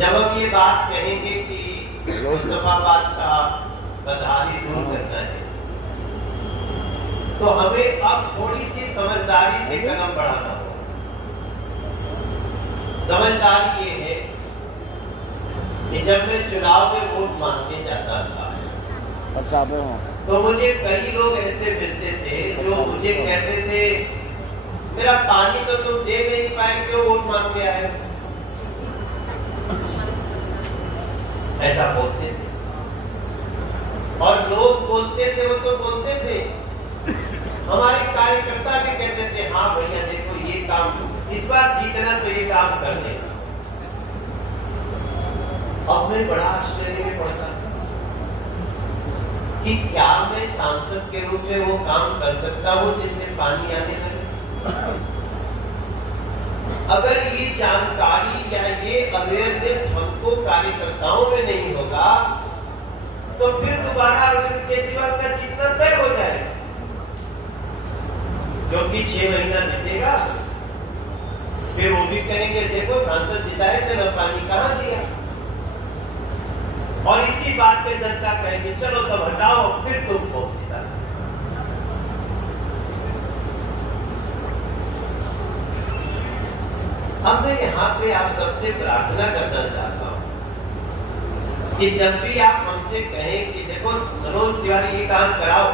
जब हम ये बात कहेंगे कि मुस्तफाबाद का बदहाली दूर करना है, तो हमें अब थोड़ी सी समझदारी से कदम बढ़ाना होगा। समझदारी ये है कि जब मैं चुनाव में वोट मांगने जाता था तो मुझे कई लोग ऐसे मिलते थे जो मुझे कहते थे, मेरा पानी तो तुम दे नहीं पाए, क्यों वोट मांगते आए? ऐसा बोलते थे। और लोग बोलते थे, वो तो बोलते थे, हमारे कार्यकर्ता भी कहते थे, हाँ भैया देखो ये काम इस बार जीतना तो ये काम कर देगा। अब मैं बड़ा आश्चर्य में पड़ता कि क्या मैं सांसद के रूप में वो काम कर सकता हूं जिससे पानी आने लगे? अगर ये जानकारी या ये अवेयरनेस हमको कार्यकर्ताओं में नहीं होगा तो फिर दोबारा अरविंद केजरीवाल का जीतना तय हो जाएगा, क्योंकि 6 महीना बीतेगा, फिर वो भी कहेंगे देखो सांसद जिताए थे ना, पानी कहां दिया? और इसी बात पे जनता कहेगी चलो तब हटाओ, फिर तुम वोट जिता। अब मैं यहाँ पे आप सबसे प्रार्थना करना चाहता हूँ कि जब भी आप हमसे कहें कि देखो मनोज तिवारी ये काम कराओ,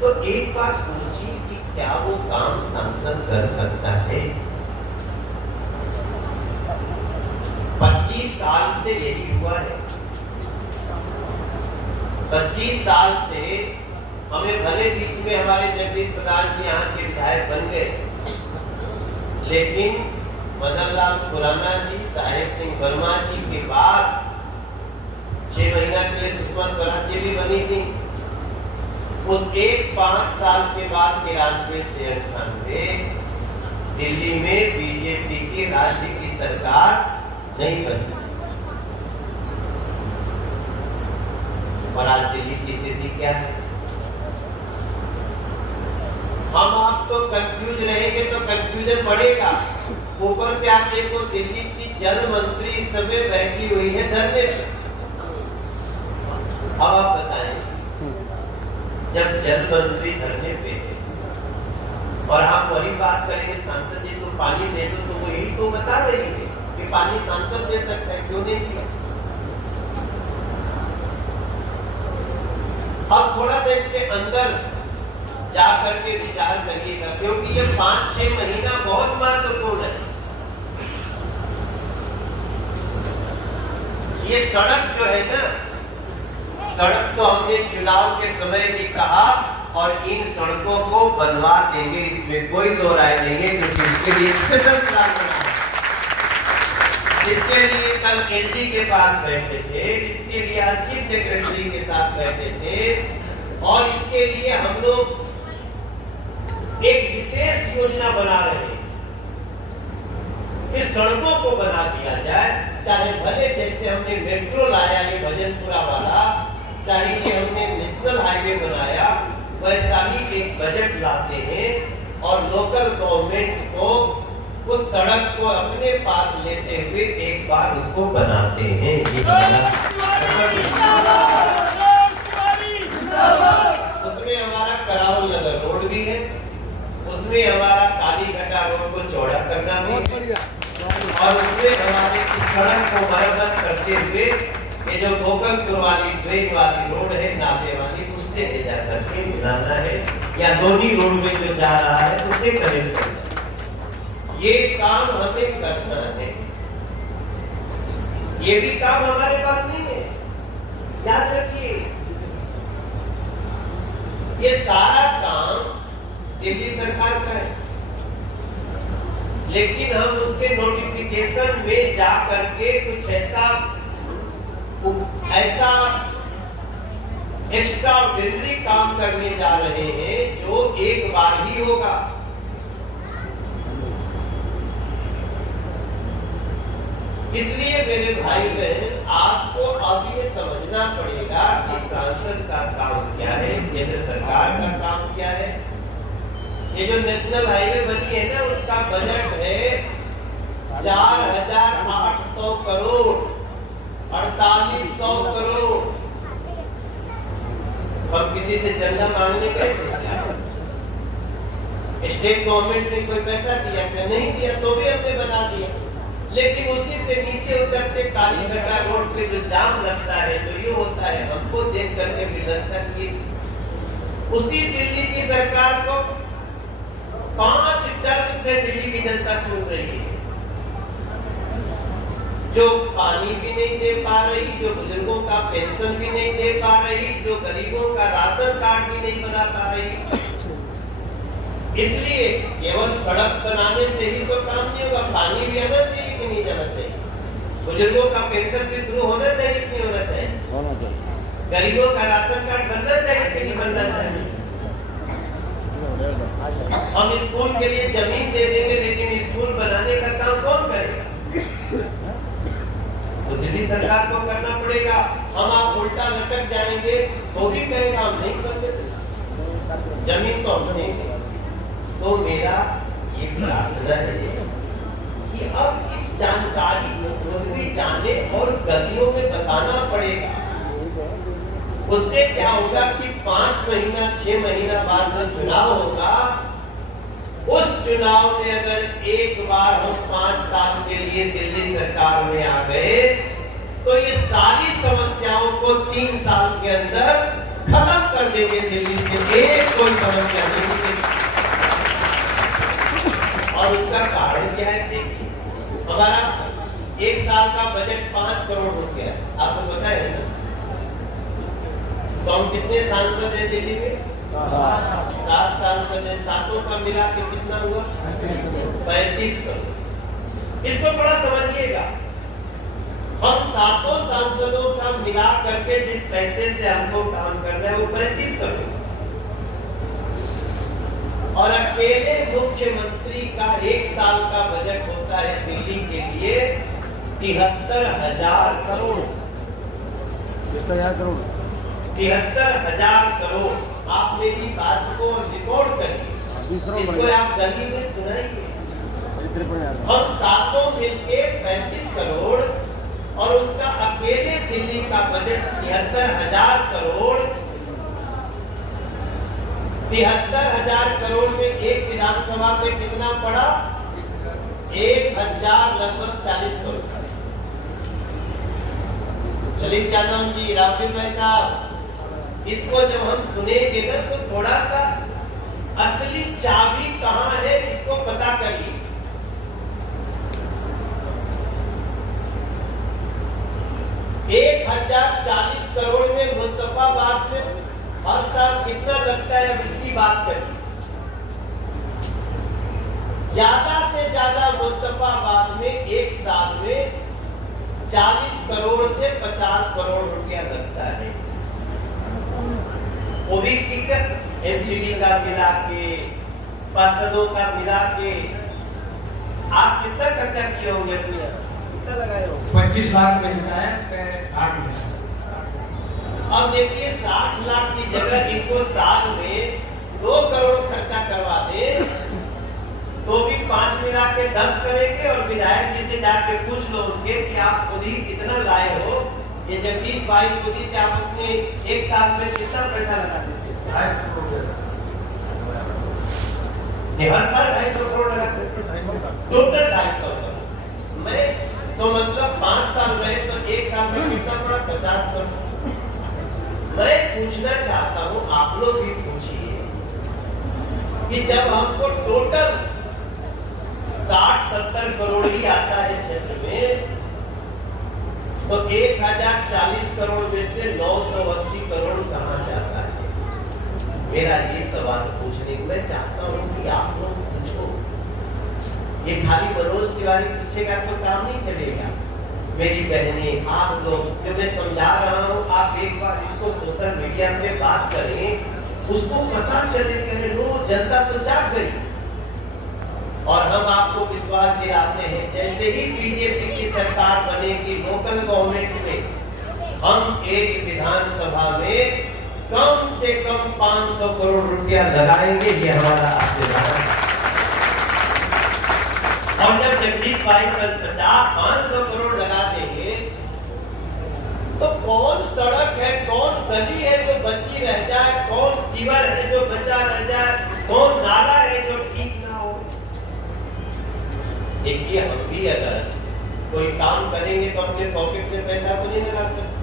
तो एक बार सोचिए कि क्या वो काम सांसद कर सकता है। 25 साल से यही हुआ है। 25 साल से हमें भले बीच में हमारे जगदीश प्रधान जी यहाँ के विधायक बन गए, लेकिन मदन लाल खुराना जी, साहेब सिंह वर्मा जी के बाद 6 महीना के लिए सुषमा स्वराज जी भी बनी थी। उस 5 साल के बाद 93 से 98 दिल्ली में बीजेपी की राज्य की सरकार नहीं बनी। और आज दिल्ली की स्थिति क्या है? हम आप तो कंफ्यूज रहेंगे तो कंफ्यूजन बढ़ेगा। ऊपर से आप देखो दिल्ली की जल मंत्री इस समय बैठी हुई है धरने पे। अब आप बताएं, जब जल मंत्री धरने पे है और आप वही बात करेंगे सांसद जी तो पानी दे दो, तो वो यही तो बता रही है कि पानी सांसद दे सकता है, क्यों नहीं दिया? अब थोड़ा सा इसके अंदर जा करके विचार करिएगा, क्योंकि ये 5-6 महीना बहुत महत्वपूर्ण है। ये सड़क जो है ना, सड़क तो हमने चुनाव के समय भी कहा और इन सड़कों को बनवा देंगे, इसमें कोई दो राय नहीं है, क्योंकि इसके लिए स्पेशल प्लान बना है। इसके लिए कल एलजी के पास बैठे थे, इसके लिए चीफ सेक्रेटरी के साथ बैठे थे और इसके लिए हम लोग एक विशेष योजना बना रहे हैं। इस सड़कों को बना दिया जाए, चाहे भले जैसे हमने मेट्रो लाया ये भजनपुरा वाला, चाहे ये हमने नेशनल हाईवे बनाया, वैसा ही एक बजट लाते हैं और लोकल गवर्नमेंट को उस सड़क को अपने पास लेते हुए एक बार उसको बनाते हैं। उसमें हमारा करावल नगर रोड भी है, उसमें हमारा कालीघाटा रोड को चौड़ा करना भी है और उसमें हमारे इस सड़क को मरम्मत करते हुए ये जो गोकलपुर वाली ट्रेन वाली रोड है, नाले वाली, उससे ले जा करके मिलाना है या दोनी रोड में जो जा रहा है उसे कनेक्ट करना है। ये काम हमें करना है। ये भी काम हमारे पास नहीं है, याद रखिए। ये सारा काम दिल्ली सरकार का है, लेकिन हम उसके नोटिफिकेशन में जा करके कुछ ऐसा एक्स्ट्रा ऑर्डिनरी काम करने जा रहे हैं जो एक बार ही होगा। इसलिए मेरे भाई बहन, आपको अब ये समझना पड़ेगा कि सांसद का काम क्या है, केंद्र सरकार का काम क्या है। ये जो नेशनल हाईवे बनी है ना, उसका बजट है 4,800 4800 करोड़ 4800 करोड़ हम किसी से चंदा मांगने गए थे? स्टेट गवर्नमेंट ने कोई पैसा दिया क्या? नहीं दिया, तो भी हमने बना दिया। लेकिन उसी से नीचे उतरते कालीघाटा रोड पे जो जाम लगता है, तो ये होता है, हमको देख करके विलक्षण की उसी दिल्ली की सरकार को 5 टर्म से दिल्ली की जनता चुन रही है, जो पानी भी नहीं दे पा रही, जो बुजुर्गों का पेंशन भी नहीं दे पा रही, जो गरीबों का राशन कार्ड भी नहीं बना पा रही। इसलिए केवल सड़क बनाने से ही तो काम नहीं होगा, पानी भी आना चाहिए कि नहीं जाना चाहिए, बुजुर्गों का पेंशन भी शुरू होना चाहिए कि नहीं होना चाहिए, गरीबों का राशन कार्ड बनना चाहिए कि नहीं बनना चाहिए। हम स्कूल के लिए जमीन दे देंगे, लेकिन स्कूल बनाने का काम कौन करेगा? तो दिल्ली सरकार को करना पड़ेगा। हम आप उल्टा लटक जाएंगे, वो भी कहेगा हम नहीं करते, जमीन तो हम नहीं। तो मेरा ये प्रार्थना है कि अब इस जानकारी को खुद भी जाने और गलियों में बताना पड़ेगा। उससे क्या होगा कि 5 महीना 6 महीना बाद जो चुनाव होगा, उस चुनाव में अगर एक बार हम 5 साल के लिए दिल्ली सरकार में आ गए, तो ये सारी समस्याओं को 3 साल के अंदर खत्म कर देंगे। दिल्ली से एक कोई समस्या नहीं। और उसका कारण क्या है? देखिए, हमारा 1 साल का बजट 5 करोड़ हो गया, आपको पता है ना? तो हम कितने सांसद हैं दिल्ली में? 7 सांसद हैं, 7 का मिला के कितना हुआ? 35 करोड़। इसको थोड़ा समझिएगा, हम 7 सांसदों का मिला करके जिस पैसे से हमको काम करना है वो 35 करोड़, और अकेले मुख्यमंत्री का 1 साल का बजट होता है दिल्ली के लिए 73,000 करोड़। 73,000 करोड़। आप मेरी बात को रिकॉर्ड करिए, इसको आप गली में सुनाइए। हम 7 मिलके 35 करोड़, और उसका अकेले दिल्ली का बजट 73,000 करोड़। 73,000 करोड़ में एक विधानसभा में कितना पड़ा? 1,000 लगभग 40 करोड़। ललित यादव जी, राहुल भाई साहब, इसको जब हम सुनेंगे ना, तो थोड़ा सा असली चाबी कहाँ है इसको पता करिए। एक 1,040 करोड़ में मुस्तफाबाद में हर साल कितना लगता है, अब इसकी बात करिए। ज्यादा से ज्यादा मुस्तफाबाद में एक साल में 40 करोड़ से 50 करोड़ रुपया लगता है। वो भी टिकट एनसीडी का मिला के, पार्षदों का मिला के। आप कितना खर्चा किए होंगे अपने यहाँ? कितना लगाए होंगे? 25 लाख मिलता है, 60 लाख। अब देखिए, 60 लाख की जगह इनको साल में 2 करोड़ खर्चा करवा दे, तो भी 5 मिला के 10 करेंगे। और विधायक जी से जाके पूछ लो उनके कि आप खुद ही कितना लाए हो। ये जगदीश भाई खुद ही आप अपने 1 साल में कितना पैसा लगा देते? 250 करोड़। हर साल 250 करोड़ लगाते, टोटल 250 करोड़। मैं तो मतलब 5 साल रहे तो 1 साल में कितना पड़ा? 50 करोड़। मैं पूछना चाहता हूं, आप लोग भी पूछिए कि जब हमको टोटल 60-70 करोड़ ही आता है क्षेत्र में, तो 1,040 करोड़ में से 980 करोड़ कहां जाता है? मेरा ये सवाल पूछने को मैं चाहता हूं कि आप लोग पूछो। ये खाली मनोज तिवारी पूछेगा तो काम नहीं चलेगा। मेरी बहनें, आप लोग, जो मैं समझा रहा हूँ, आप एक बार इसको सोशल मीडिया पे बात करें, उसको पता चले कि लो जनता तो जाग गई। और हम आपको विश्वास दिलाते हैं, जैसे ही बीजेपी की सरकार बनेगी लोकल गवर्नमेंट में, हम एक विधानसभा में कम से कम 500 करोड़ रुपया लगाएंगे। ये हमारा आशीर्वाद है। और जब जगदीश भाई 500 करोड़ लगा गली है जो बची रह जाए, कौन सीवर है जो बचा रह जाए, कौन नाला है जो ठीक ना हो। देखिए, हम भी अगर कोई काम करेंगे तो अपने पॉकेट से पैसा तो नहीं लगा सकते,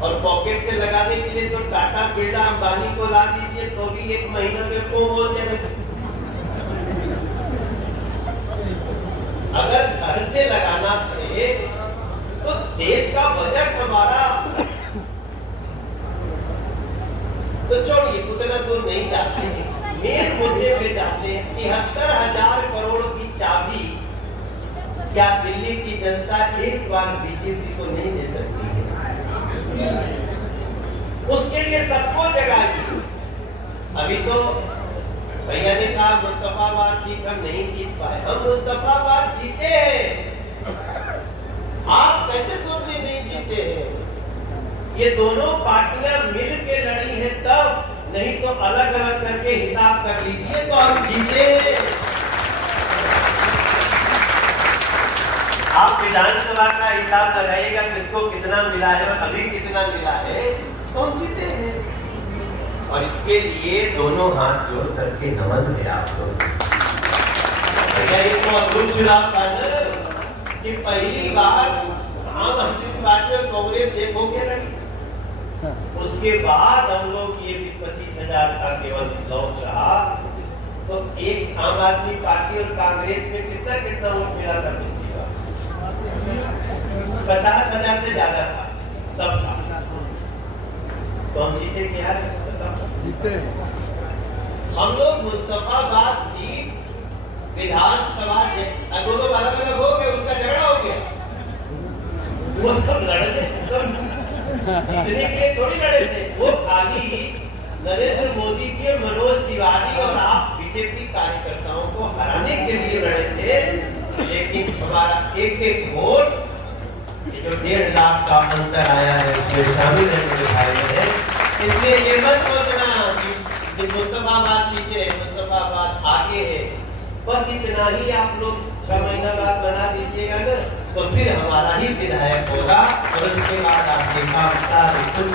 और पॉकेट से लगाने के लिए तो टाटा बिरला अंबानी को ला दीजिए तो भी 1 महीना में को बोल जाएगा। अगर घर से लगाना पड़े तो देश का बजट हमारा, तो छोड़िए उतना दूर नहीं जाते, मेन मुद्दे पे जाते हैं। 73,000 करोड़ की चाबी क्या दिल्ली की जनता एक बार बीजेपी को नहीं दे सकती है? उसके लिए सबको जगाइए। अभी तो भैया ने कहा मुस्तफाबाद सीट हम नहीं जीत पाए, हम मुस्तफाबाद जीते हैं। आप कैसे सोच रहे नहीं जीते हैं? ये दोनों पार्टियां मिल के लड़ी हैं तब, नहीं तो अलग अलग करके हिसाब कर लीजिए तो हम जीते। आप विधानसभा का हिसाब लगाइएगा किसको कितना मिला है और अभी कितना मिला है, तो हम जीते हैं। और इसके लिए दोनों हाथ जोड़ करके नमन है आप लोग। ये तो अद्भुत चुनाव था ना कि पहली बार आम आदमी पार्टी और कांग्रेस एक होकर लड़ी। उसके बाद हम लोग ये 20-25 हजार का केवल लॉस रहा, तो एक आम आदमी पार्टी और कांग्रेस में कितना कितना वोट मिला था पिछली बार? 50,000 से ज्यादा था, सब था। तो हम जीते क्या है? जीते। हम लोग मुस्तफाबाद सीट विधानसभा दोनों अलग अलग हो गए, उनका झगड़ा हो गया, वो सब लड़ने जीतने के लिए थोड़ी लड़े थे। वो खाली नरेंद्र मोदी जी और मनोज तिवारी और आप बीजेपी कार्यकर्ताओं को हराने के लिए लड़े थे। लेकिन हमारा एक एक वोट जो 1.5 लाख का अंतर आया है उसमें शामिल है। इसलिए ये मत सोचना कि मुस्तफाबाद पीछे है, मुस्तफाबाद आगे है। बस इतना ही आप लोग 6 महीना बाद बना दीजिएगा ना, तो फिर हमारा ही विधायक होगा और उसके बाद आप देखा कुछ